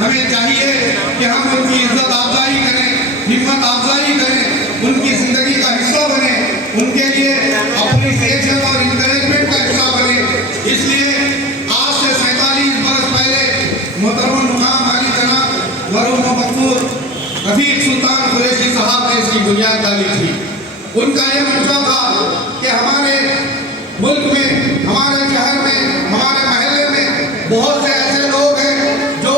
हमें चाहिए कि हम उनकी इज्जत अफजाई करें, हिम्मत अफजाई करें, उनकी जिंदगी का हिस्सा बने, उनके लिए अप्रिसिएशन और इंकरेजमेंट का हिस्सा बने। इसलिए आज से 47 बरस पहले मोहतरम मुकाम अली जनाब मरहूम मकबूल रफीक सुल्तान कुरैशी साहब ने इसकी बुनियाद डाली थी। उनका ये मंशा था कि हमारे मुल्क में, हमारे शहर में, हमारे महल्ले में बहुत से ऐसे लोग हैं जो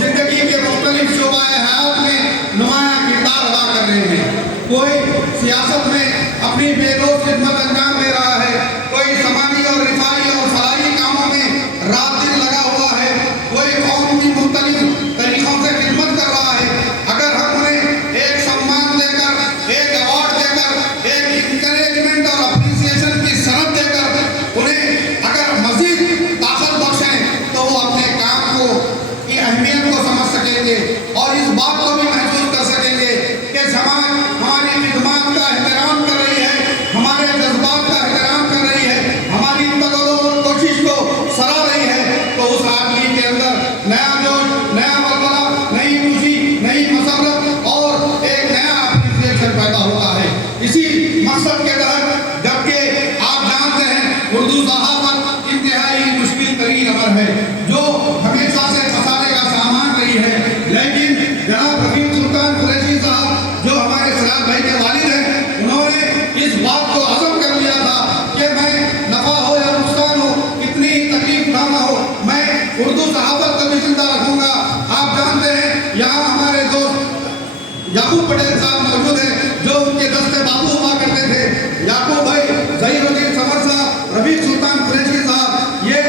जिंदगी के मुख्तलिफ शोबाए हयात में नुमाया किरदार अदा कर रहे हैं। कोई सियासत में अपनी बेरोज खिदमत अंजाम दे रहा है, कोई समाजी और रिफाई और फलाही कामों में रात दिन लगा हुआ है, कोई कौम की मुख्तलिफ तरीकों से खिदमत कर रहा है। अगर हम उन्हें एक सम्मान देकर, एक अवार्ड देकर, एक इंकरेजमेंट और अप्रिसिएशन की सनद देकर उन्हें अगर मजीद ताकत बख्शें तो वो अपने काम को की अहमियत को समझ सकेंगे और इस बात को भी महसूस कर सकेंगे कि समाज हमारी खिदमत का एहतराम कर रही है, हमारे जज्बात का एहतराम कर रही है, हमारी तगड़ों और कोशिश को सराह रही है। तो उस आदमी के अंदर नया जोश, नया बलबला, नई खुशी, नई मसरत और एक नया अप्रिसिएशन पैदा होता है। इसी मकसद के तहत, जबकि आप जानते हैं उर्दू सहाफत इंतहाई मुश्किल तरीन अमर है जो हमेशा से फसाने का सामान रही है, लेकिन जनाब रफीक सुल्तान कुरैशी साहब जो हमारे सलाम भाई के वालिद हैं, उन्होंने इस बात को अज़म कर लिया था कि मैं नफ़ा हो या नुकसान हो, कितनी ही तकलीफ उठाना हो, मैं उर्दू सहाफत को भी जिंदा रखूंगा। आप जानते हैं यहाँ हमारे दोस्त याकूब पटेल साहब मौजूद हैं जो उनके दस्ते बाबू हुआ करते थे। याकूब भाई, ज़हीरुद्दीन समर साहब, रफीक सुल्तान कुरैशी साहब, ये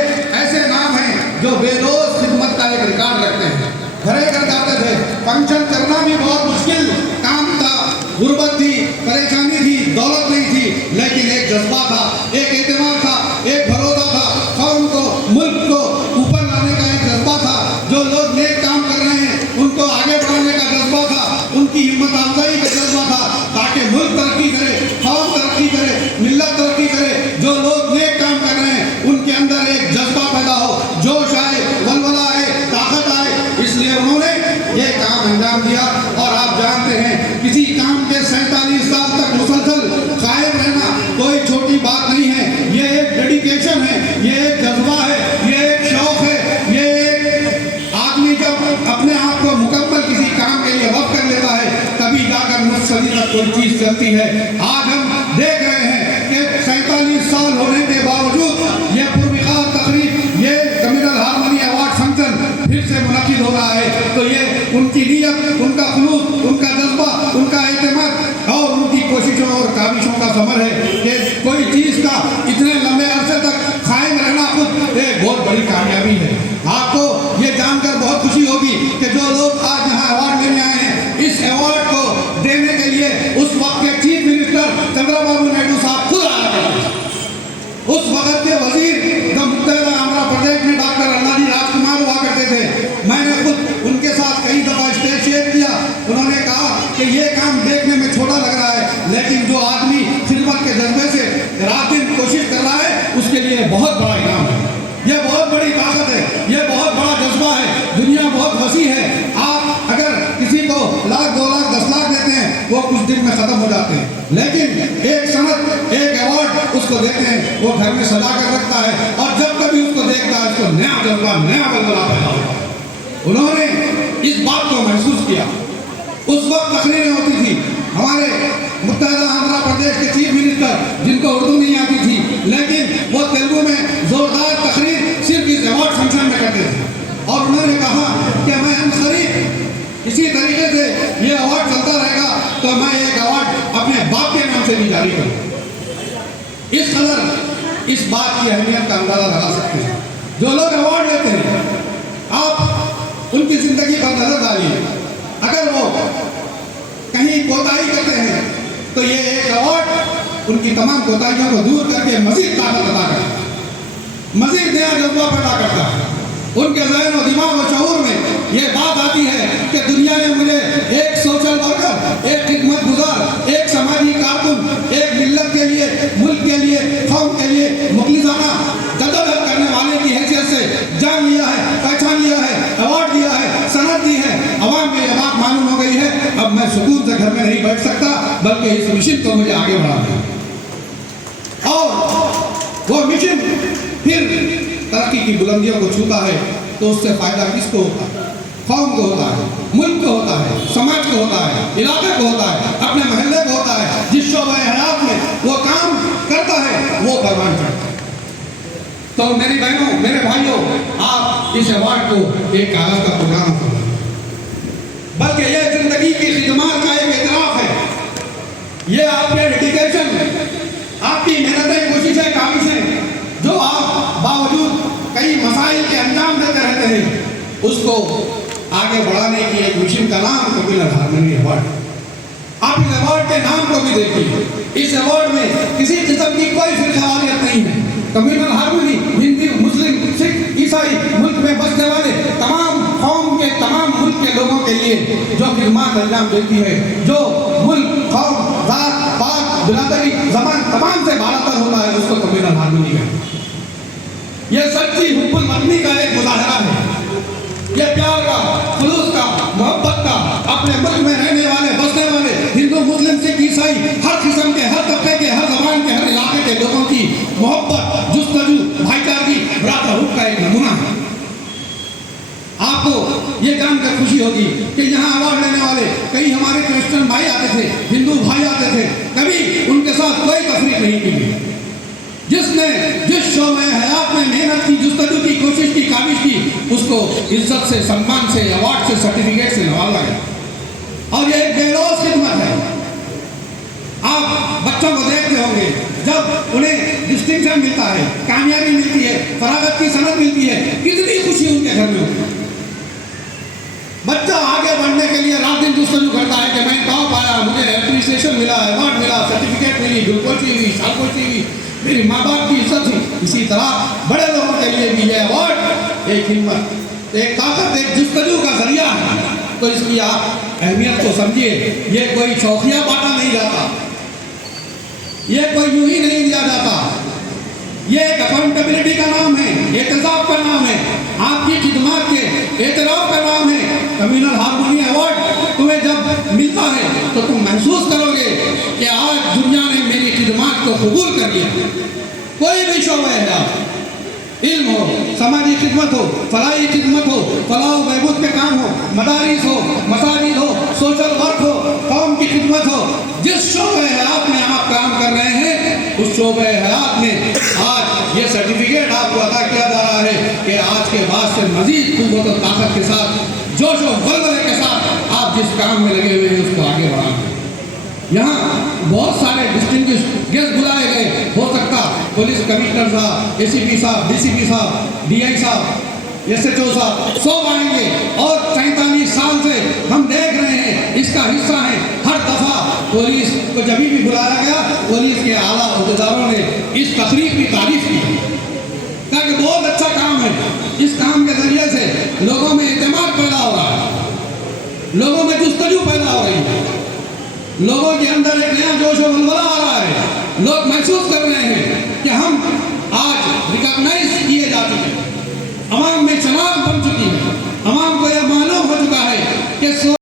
ऐसे नाम हैं जो बेरोज खिदमत का एक रिकॉर्ड रखते हैं। घरे घर जाते थे, फंक्शन करना भी बहुत मुश्किल काम था, गुर्बत थी, परेशानी थी, दौलत नहीं थी, लेकिन एक जज्बा था, एक एतमाद था, एक भरोसा था, कौम को, मुल्क को ऊपर लाने का एक जज्बा था। जो लोग नेक काम कर रहे हैं उनको आगे बढ़ाने का जज्बा था, उनकी हिम्मत अफजाई का जज्बा था, ताकि मुल्क तरक्की करे, कौम तरक्की करे, मिल्लत तरक्की करे। जो लोग नेक काम कर रहे हैं उनके अंदर एक जज्बा पैदा हो, जोश आए, वलवला आए, ताकत आए। इसलिए उन्होंने ये काम अंजाम दिया। और आप जानते हैं किसी काम के 47 साल तक मुसलसल कायम रहना कोई छोटी बात नहीं है। ये एक डेडिकेशन है, ये एक जज्बा है, ये एक शौक है। ये एक आदमी जब अपने आप को मुकम्मल किसी काम के लिए वक्त कर लेता है तभी जाकर मुस्तकिल तक कोई चीज़ चलती है। आज हम देख रहे हैं कि 47 साल होने के बावजूद ये पुरमिखार तकरीब, ये कम्युनल हारमोनी अवार्ड फंक्शन फिर से मुनक़िद हो रहा है। तो ये उनकी नीयत, उनका खुलूस, उनका जज्बा, उनका एतमाद और उनकी कोशिशों और काविशों का समर है कि कोई चीज़ का इतने लंबे अरसे तक कायम रहना खुद एक बहुत बड़ी कामयाबी है। आपको ये जानकर बहुत खुशी होगी कि जो लोग आज यहाँ अवार्ड लेने आए हैं, इस अवार्ड को देने के लिए उस वक्त के चीफ मिनिस्टर चंद्रबाबू नायडू साहब खुद आया करते थे। उस वक्त के वजीर जो मुत्तहिदा आंध्र प्रदेश में डॉक्टर अन्नाजी राजकुमार हुआ करते थे, मैंने खुद उनके साथ कई दफ़ा स्टेज शेयर किया। उन्होंने कहा कि ये काम देखने में छोटा लग रहा है, लेकिन जो आदमी खिदमत के जज्बे से रात दिन कोशिश कर रहा है उसके लिए बहुत बड़ा इनाम है, ये बहुत बड़ी ताकत है, ये बहुत बड़ा जज्बा है। दुनिया बहुत वसी है। आप अगर किसी को लाख, 2 लाख, 10 लाख देते हैं वो कुछ दिन में ख़त्म हो जाते हैं, लेकिन एक सनद, एक अवार्ड उसको देते हैं, वो घर में सजा कर रखता है और जब कभी उसको देखता है उसको नया जज्बा, नया बलबला पैदा होता है। उन्होंने इस बात को महसूस किया। उस वक्त तकरीरें होती थी, हमारे मुत्तहिदा आंध्र प्रदेश के चीफ मिनिस्टर जिनको उर्दू नहीं आती थी, लेकिन वो तेलुगु में जोरदार तकरीर सिर्फ इस अवार्ड फंक्शन में करते थे। और उन्होंने कहा कि मैं अनक़रीब इसी तरीके से ये अवार्ड चलता रहेगा तो मैं एक अवार्ड अपने बाप के नाम से भी जारी करूँ। इस कदर इस बात की अहमियत का अंदाज़ा लगा सकते हैं। जो लोग अवार्ड लेते हैं, आप उनकी ज़िंदगी पर नजर डालिए, अगर वो कहीं कोताही करते हैं तो ये एक अवार्ड उनकी तमाम कोताहियों को दूर करके मज़ीद ताकत अदा करता है, मज़ीद नया जज्बा पैदा करता है। उनके ज़हन और दिमाग और शऊर में ये बात आती है कि दुनिया ने मुझे एक सोशल वर्कर, एक खिदमत गुजार, एक समाजी कारकुन, एक मिल्लत के लिए, मुल्क के लिए, कौम के लिए मुखलिसाना जद्दोजहद करने वाले की हैसियत से जान लिया है, पहचान लिया है, अवार्ड दिया है, सनद मैं सुकून से घर में नहीं बैठ सकता, बल्कि इस मिशन को मुझे आगे बढ़ाना है। और वो मिशन फिर तरक्की की बुलंदियों को छूता है तो उससे फायदा किसको होता है? कौम को होता है, मुल्क को होता है, समाज को होता है, इलाके को होता है, अपने मोहल्ले को होता है। जिस शोबे हयात में वो काम करता है वो परवान चढ़ता है। तो मेरी बहनों, मेरे भाइयों, आप इस अवार्ड को एक कागज का प्रोग्राम समझें, बल्कि यह जिंदगी की खिदमत का एक एतराफ है। ये आपके डेडिकेशन, आपकी मेहनतें, कोशिशें, काविशें जो आप बावजूद कई मसाइल के अंजाम देते रहते हैं, उसको आगे बढ़ाने की एक मिशन का नाम कम्युनल हार्मनी अवार्ड। आप इस अवार्ड के नाम को भी देखिए। इस अवार्ड में किसी किस्म की कोई फिरकावारियत नहीं है। कम्युनल हार्मनी हिंदू, मुस्लिम, सिख, ईसाई मुल्क में बसने वाले तमाम कौम के, तमाम मुल्क के लोगों के लिए जो खिदमत अंजाम देती है, जो मुल्क, कौम, जात, पात, बिरादरी, जबान तमाम से बालातर होता है, उसको कम्युनल हार्मनी कहते हैं। यह सच्ची हुब्बुल वतनी का एक मुजाहरा है। ये प्यार का, खुलूस का, मोहब्बत का, अपने मुल्क में रहने वाले, बसने वाले हिंदू, मुस्लिम, सिख, ईसाई, हर किस्म के, हर तबके के, हर जबान के, हर इलाके के लोगों की मोहब्बत, जुस्तजू, भाईचारगी, ब्रादरहुड का एक नमूना है। आपको ये जानकर खुशी होगी कि यहाँ अवार्ड लेने वाले कई हमारे क्रिश्चियन भाई आते थे, हिंदू भाई आते थे, कभी उनके साथ कोई तफरीक नहीं की गई। जिसने जिस शोबे हयात में मेहनत की, जुस्तजू की, कोशिश की, काविश की, उसको इज्जत से, सम्मान से, अवार्ड से, सर्टिफिकेट से नवाजा गया। और ये एक बेलौस खिदमत है। आप बच्चों को देखते होंगे, जब उन्हें डिस्टिंक्शन मिलता है, कामयाबी मिलती है, फरागत की सनद मिलती है, कितनी खुशी उनके घर में होती है। बच्चा आगे बढ़ने के लिए रात दिन जुस्तजू करता है कि मैं कहाँ पाया, मुझे एप्रिसिएशन मिला, अवार्ड मिला, सर्टिफिकेट मिली, ग्लूकोची हुई, शालकोची हुई, मेरी माँ बाप की इज्जत हुई। इसी तरह बड़े लोगों के लिए भी यह अवार्ड एक हिम्मत, एक ताकत, एक जुस्तजू का जरिया है। तो इसकी आप अहमियत को समझिए। ये कोई शौकिया बांटा नहीं जाता, ये कोई यूं ही नहीं दिया जाता। ये एक अकाउंटेबिलिटी का नाम है, एहतसाब का नाम है, आपकी खिदमत के एतराफ का नाम है। कम्युनल हार्मनी अवार्ड तुम्हें जब मिलता है तो तुम महसूस करोगे कि आज दुनिया ने मेरी खिदमत को कबूल कर लिया। कोई भी शोबा है, आप इल्म हो, समाजी खिदमत हो, फलाही खिदमत हो, फलाह बहबूद के काम हो, मदारिस हो, मसाजिद हो, सोशल वर्क हो, कौम की खिदमत हो, जिस शोबे हयात में आप काम कर रहे हैं, उस शोबे हयात में आज ये सर्टिफिकेट आपको अदा किया जा रहा है कि आज के बाद से मजीद कुव्वत और ताकत के साथ, जोश और वल्वले के साथ आप जिस काम में लगे हुए हैं उसको आगे बढ़ाएं। यहाँ बहुत सारे डिस्टिंग्विश गेस्ट बुलाए गए। हो सकता पुलिस कमिश्नर साहब, एसीपी साहब, डीसीपी साहब, डीआई साहब, एसएचओ साहब सब आएंगे। और 47 साल से हम देख रहे हैं, इसका हिस्सा है। हर दफा पुलिस को जब भी बुलाया गया, पुलिस के आला अहदेदारों ने इस तकरीब की तारीफ की, कहा कि बहुत अच्छा काम है। इस काम के जरिए से लोगों में एतमाद पैदा हो रहा है, लोगों में जुस्तजू पैदा हो रही है, लोगों के अंदर एक नया जोश और वल्वला आ रहा है। लोग महसूस कर रहे हैं कि हम आज रिकॉग्नाइज किए जा चुके हैं, अवाम में